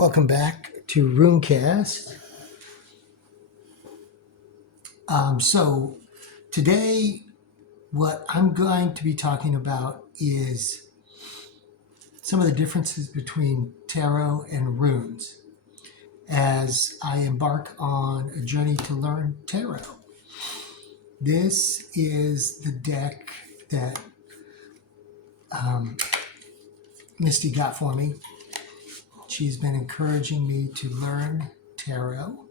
Welcome back to Runecast. So today, what I'm going to be talking about is some of the differences between tarot and runes as I embark on a journey to learn tarot. This is the deck that Misty got for me. She's been encouraging me to learn tarot,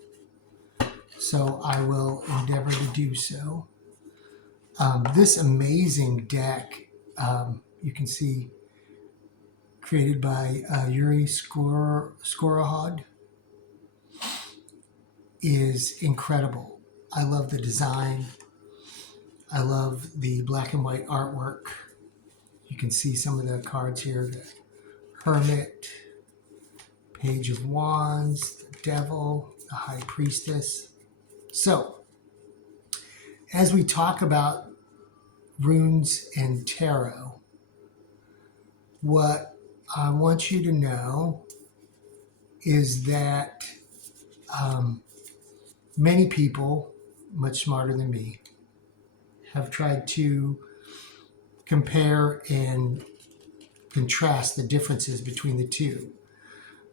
so I will endeavor to do so. This amazing deck, you can see, created by Yuri Skorohod, is incredible. I love the design. I love the black and white artwork. You can see some of the cards here: the Hermit, Page of Wands, the Devil, the High Priestess. So, as we talk about runes and tarot, what I want you to know is that many people, much smarter than me, have tried to compare and contrast the differences between the two.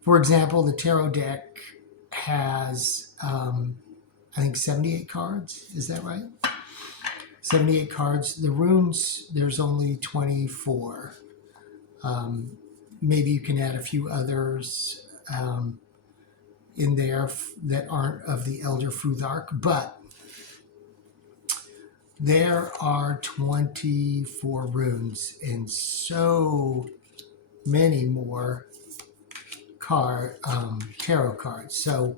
For example, the tarot deck has, I think, 78 cards. Is that right? 78 cards. The runes, there's only 24. Maybe you can add a few others in there that aren't of the Elder Futhark, but there are 24 runes and so many more tarot cards. So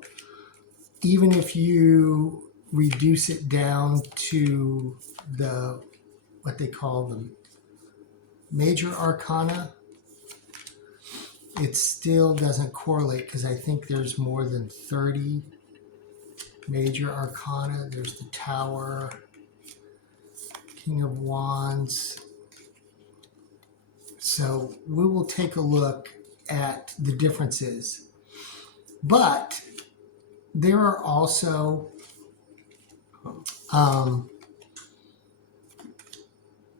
even if you reduce it down to what they call the major arcana, it still doesn't correlate, because I think there's more than 30 major arcana. There's the Tower, King of Wands. So we will take a look at the differences. But there are also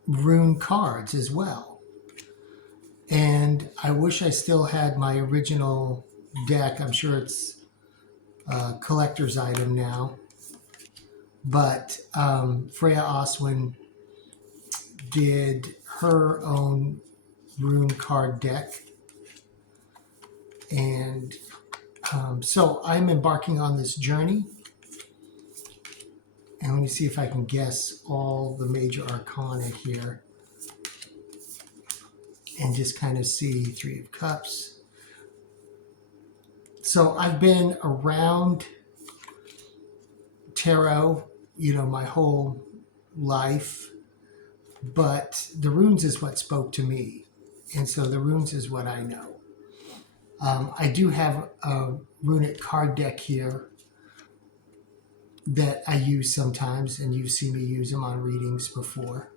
rune cards as well. And I wish I still had my original deck. I'm sure it's a collector's item now. But Freya Oswin did her own rune card deck. And so I'm embarking on this journey. And let me see if I can guess all the major arcana here. And just kind of see Three of Cups. So I've been around tarot, my whole life. But the runes is what spoke to me. And so the runes is what I know. I do have a runic card deck here that I use sometimes, and you've seen me use them on readings before.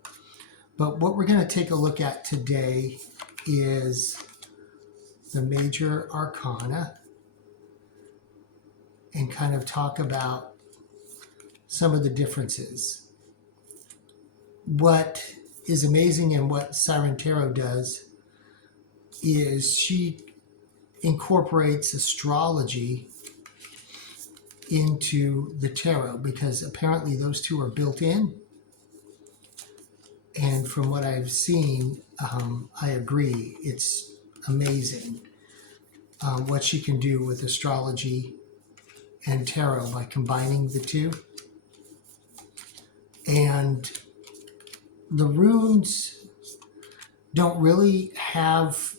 But what we're going to take a look at today is the major arcana and kind of talk about some of the differences. What is amazing and what Siren Tarot does is she incorporates astrology into the tarot, because apparently those two are built in. And from what I've seen, I agree. It's amazing what she can do with astrology and tarot by combining the two. And the runes don't really have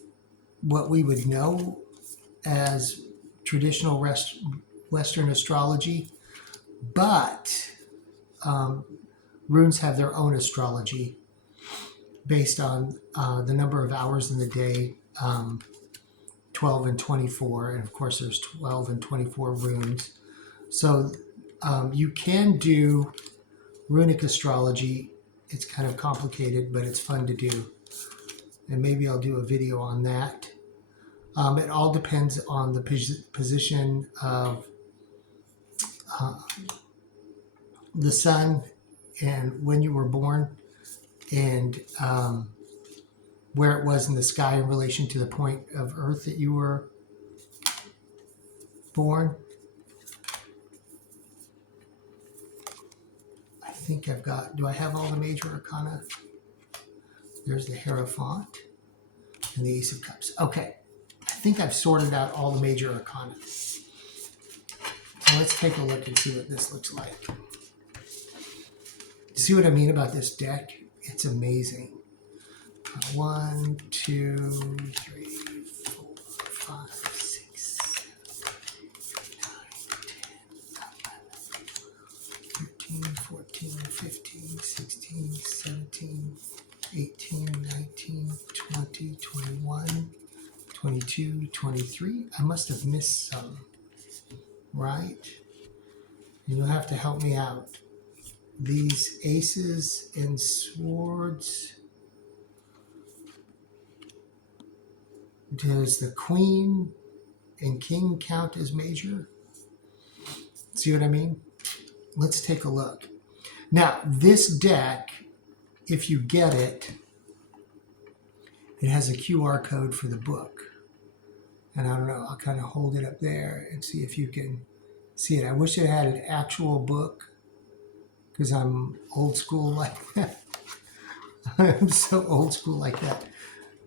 what we would know as traditional Western astrology, but runes have their own astrology based on the number of hours in the day, 12 and 24, and of course there's 12 and 24 runes. So you can do runic astrology. It's kind of complicated, but it's fun to do. And maybe I'll do a video on that. It all depends on the position of uh, the sun and when you were born, and where it was in the sky in relation to the point of Earth that you were born. I think I've got, do I have all the major arcana? There's the Hierophant and the Ace of Cups. Okay, I think I've sorted out all the major arcana. So let's take a look and see what this looks like. See what I mean about this deck? It's amazing. 1, 2, 3, 4, 5, 6, 7, 8, 9, 10, 11, 13, 14, 15, 16, 17, 18, 19, 20, 21, 22, 23. I must have missed some, right? You'll have to help me out. These aces and swords. Does the queen and king count as major? See what I mean? Let's take a look. Now, this deck, if you get it, it has a QR code for the book. And I don't know, I'll kind of hold it up there and see if you can see it. I wish it had an actual book, because I'm old school like that. I'm so old school like that.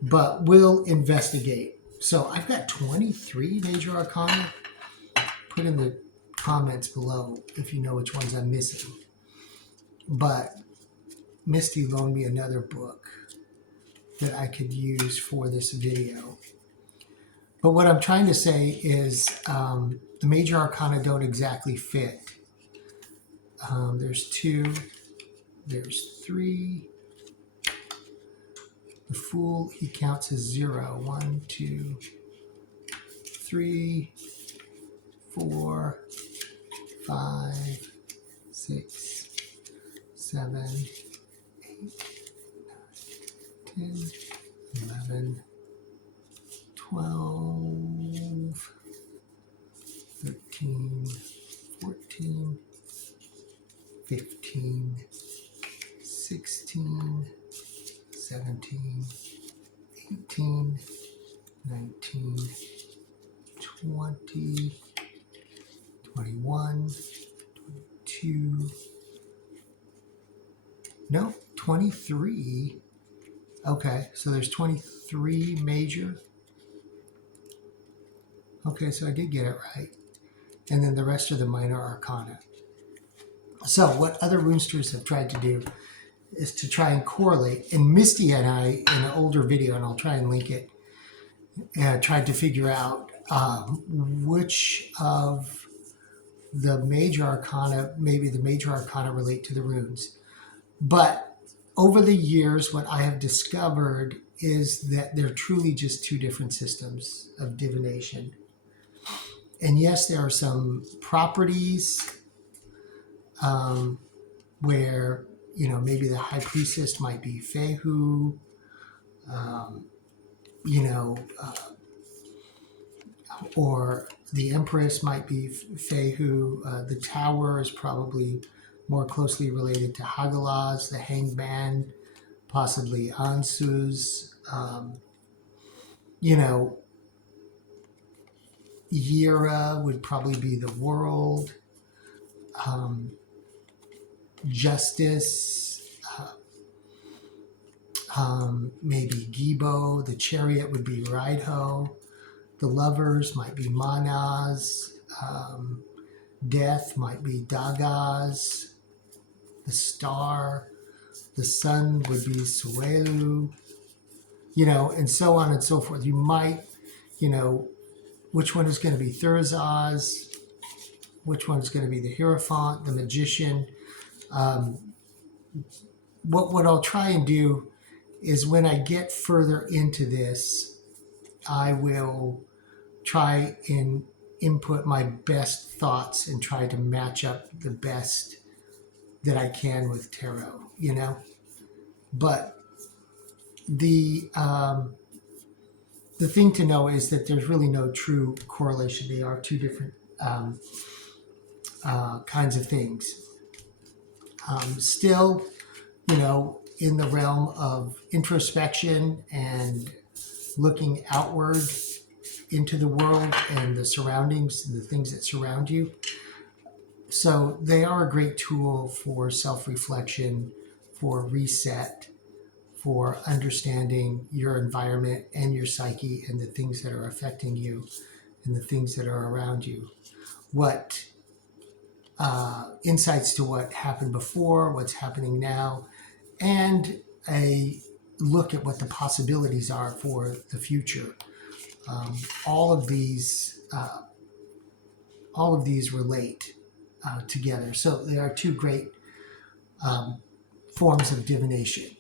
But we'll investigate. So I've got 23 major arcana. Put in the comments below if you know which ones I'm missing. But Misty loaned me another book that I could use for this video. But what I'm trying to say is the major arcana don't exactly fit. There's 2, there's 3. The Fool, he counts as 0. 1, 2, 3, 4, 5, 6, 7, 8, 9, 10, 11, 12, 13, 14, 15, 16, 17, 18, 19, 20, 21, 22, no, 23. Okay, so there's 23 major. Okay, so I did get it right. And then the rest are the minor arcana. So what other runesters have tried to do is to try and correlate. And Misty and I, in an older video, and I'll try and link it, tried to figure out which of the major arcana, maybe the major arcana relate to the runes. But over the years, what I have discovered is that they're truly just two different systems of divination. And yes, there are some properties where, you know, maybe the high priestess might be Fehu, you know, or the empress might be Fehu. The tower is probably more closely related to Hagalaz, the hangman, possibly Ansuz. You know, Yira would probably be the world. Justice, maybe Gibo. The chariot would be Raidho. The lovers might be Manaz. Death might be Dagaz. The star, the sun would be Suelu. You know, and so on and so forth. You might, you know, which one is going to be Thurzaz? Which one is going to be the Hierophant, the magician? What I'll try and do is when I get further into this, I will try and input my best thoughts and try to match up the best that I can with tarot, you know? But the the thing to know is that there's really no true correlation. They are two different kinds of things. Still, in the realm of introspection and looking outward into the world and the surroundings, the things that surround you. So they are a great tool for self-reflection, for reset, for understanding your environment and your psyche and the things that are affecting you and the things that are around you. What insights to what happened before, what's happening now, and a look at what the possibilities are for the future. All of these relate together. So they are two great forms of divination.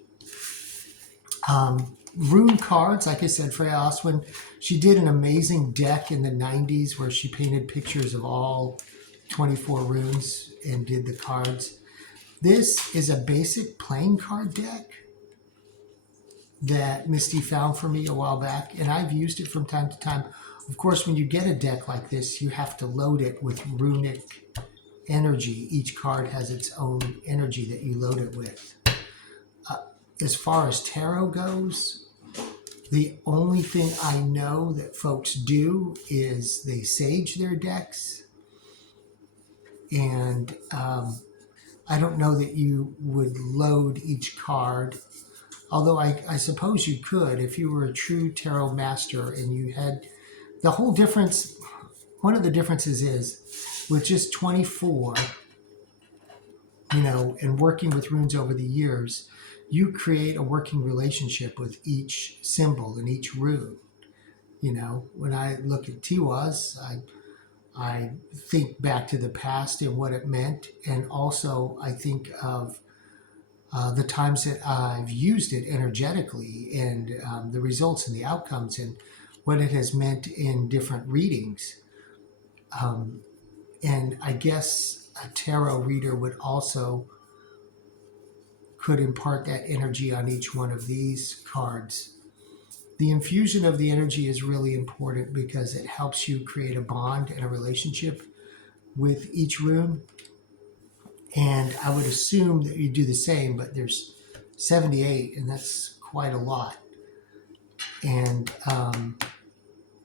Rune cards, like I said, Freya Oswin, she did an amazing deck in the 90s where she painted pictures of all 24 runes and did the cards. This is a basic playing card deck that Misty found for me a while back, and I've used it from time to time. Of course, when you get a deck like this, you have to load it with runic energy. Each card has its own energy that you load it with. As far as tarot goes, the only thing I know that folks do is they sage their decks. And I don't know that you would load each card, although I suppose you could if you were a true tarot master and you had the whole difference. One of the differences is with just 24, and working with runes over the years, you create a working relationship with each symbol and each rune. When I look at Tiwaz, I think back to the past and what it meant, and also I think of the times that I've used it energetically and the results and the outcomes and what it has meant in different readings. And I guess a tarot reader would also could impart that energy on each one of these cards. The infusion of the energy is really important because it helps you create a bond and a relationship with each rune. And I would assume that you do the same, but there's 78, and that's quite a lot. And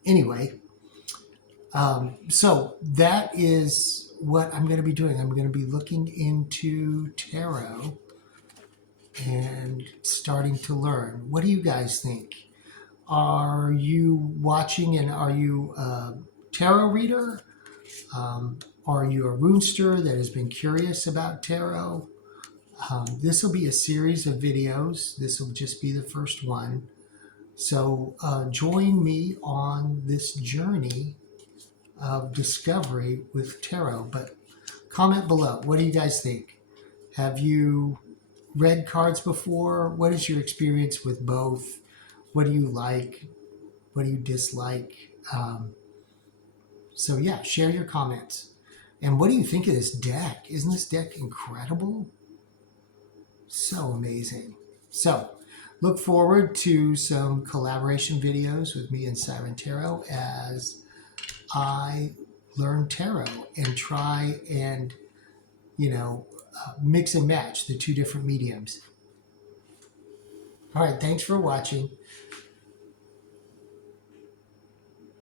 anyway, so that is what I'm going to be doing. I'm going to be looking into tarot and starting to learn. What do you guys think? Are you watching and are you a tarot reader? Are you a runester that has been curious about tarot? This will be a series of videos. This will just be the first one. So join me on this journey of discovery with tarot. But comment below. What do you guys think? Have you read cards before? What is your experience with both? What do you like? What do you dislike? So yeah, share your comments. And what do you think of this deck? Isn't this deck incredible? So amazing. So look forward to some collaboration videos with me and Siren Tarot as I learn tarot and try and, mix and match the two different mediums. All right, thanks for watching.